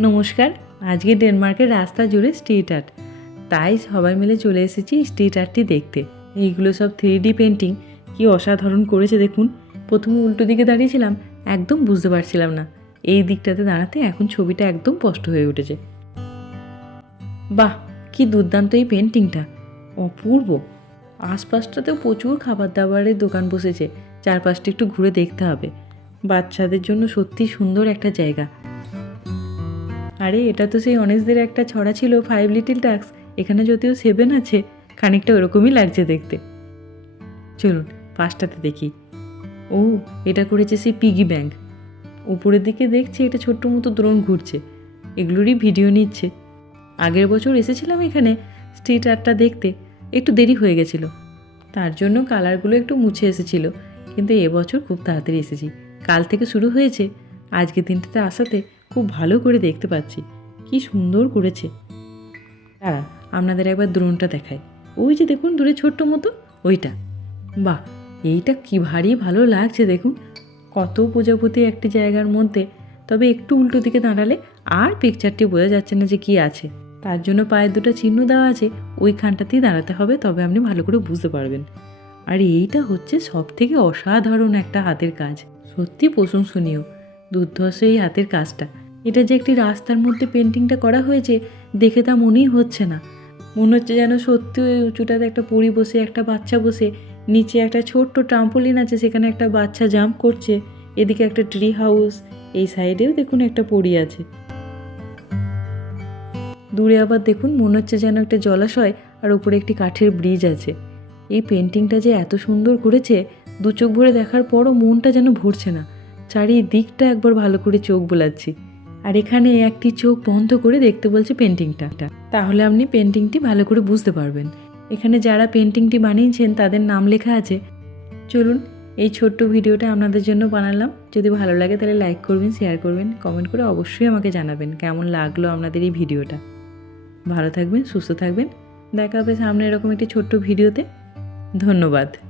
নমস্কার, আজকে ডেনমার্কের রাস্তা জুড়ে স্ট্রিট আর্ট। তাই সবাই মিলে চলে এসেছি স্ট্রিট আর্টটি দেখতে। এইগুলো সব থ্রি ডি পেন্টিং কি অসাধারণ করেছে দেখুন। প্রথমে উল্টো দিকে দাঁড়িয়েছিলাম, একদম বুঝতে পারছিলাম না। এই দিকটাতে দাঁড়াতে এখন ছবিটা একদম স্পষ্ট হয়ে উঠেছে। বাহ, কি দুর্দান্ত এই পেন্টিংটা অপূর্ব। আশপাশটাতেও প্রচুর খাবার দাবারের দোকান বসেছে। চারপাশটা একটু ঘুরে দেখতে হবে। বাচ্চাদের জন্য সত্যি সুন্দর একটা জায়গা। আরে, এটা তো সেই অনেসদের একটা ছড়া ছিল ফাইভ লিটিল টাক্স এখানে যদিও সেভেন আছে, খানিকটা ওরকমই লাগছে দেখতে। চলুন পাঁচটাতে দেখি। ও, এটা করেছে সেই পিগি ব্যাংক উপরের দিকে দেখছি এটা ছোট্ট মতো দ্রোণ ঘুরছে। এগুলোরই ভিডিও নিচ্ছে। আগের বছর এসেছিলাম এখানে স্ট্রিট আর্টটা দেখতে। একটু দেরি হয়ে গেছিল। তার জন্য কালারগুলো একটু মুছে এসেছিল। কিন্তু এবছর খুব তাড়াতাড়ি এসেছি। কাল থেকে শুরু হয়েছে। আজকের দিনটাতে আসাতে খুব ভালো করে দেখতে পাচ্ছি। কি সুন্দর করেছে। দাঁড়া, আপনাদের একবার দ্রোণটা দেখায় ওই যে দেখুন, দূরে ছোট্ট মতো, ওইটা। বাহ, এইটা কি ভারী ভালো লাগছে দেখুন। কত প্রজাপতি একটি জায়গার মধ্যে। তবে একটু উল্টো দিকে দাঁড়ালে আর পিকচারটি বোঝা যাচ্ছে না যে কি আছে। তার জন্য পায়ের দুটো চিহ্ন দেওয়া আছে। ওইখানটাতেই দাঁড়াতে হবে, তবে আপনি ভালো করে বুঝতে পারবেন। আর এইটা হচ্ছে সব থেকে অসাধারণ একটা হাতের কাজ। সত্যি প্রশংসনীয়। দুর্ধর্ষ এই হাতের কাজটা। এটা যে একটি রাস্তার মধ্যে পেন্টিংটা করা হয়েছে, দেখে তা মনেই হচ্ছে না। মনে হচ্ছে যেন সত্যি ওই উঁচুটাতে একটা পরি বসে, একটা বাচ্চা বসে, নিচে একটা ছোট্ট ট্রাম্পোলিন আছে, সেখানে একটা বাচ্চা জাম্প করছে, এদিকে একটা ট্রি হাউস এই সাইডেও দেখুন একটা পরি আছে। দূরে আবার দেখুন মনে হচ্ছে যেন একটা জলাশয় আর উপরে একটি কাঠের ব্রিজ আছে। এই পেন্টিংটা যে এত সুন্দর করেছে, দু চোখ ভরে দেখার পরও মনটা যেন ভরছে না। চারিদিকটা একবার ভালো করে চোখ বোলাচ্ছি। আর এখানে একটি চোখ বন্ধ করে দেখতে বলছে পেন্টিংটা। তাহলে আপনি পেন্টিংটি ভালো করে বুঝতে পারবেন। এখানে যারা পেন্টিংটি বানিয়েছেন, তাদের নাম লেখা আছে। চলুন, এই ছোট্ট ভিডিওটা আপনাদের জন্য বানালাম। যদি ভালো লাগে তাহলে লাইক করবেন, শেয়ার করবেন, কমেন্ট করে অবশ্যই আমাকে জানাবেন কেমন লাগল আপনাদের এই ভিডিওটা। ভালো থাকবেন, সুস্থ থাকবেন। দেখা হবে সামনে এরকম একটি ছোট্ট ভিডিওতে। ধন্যবাদ।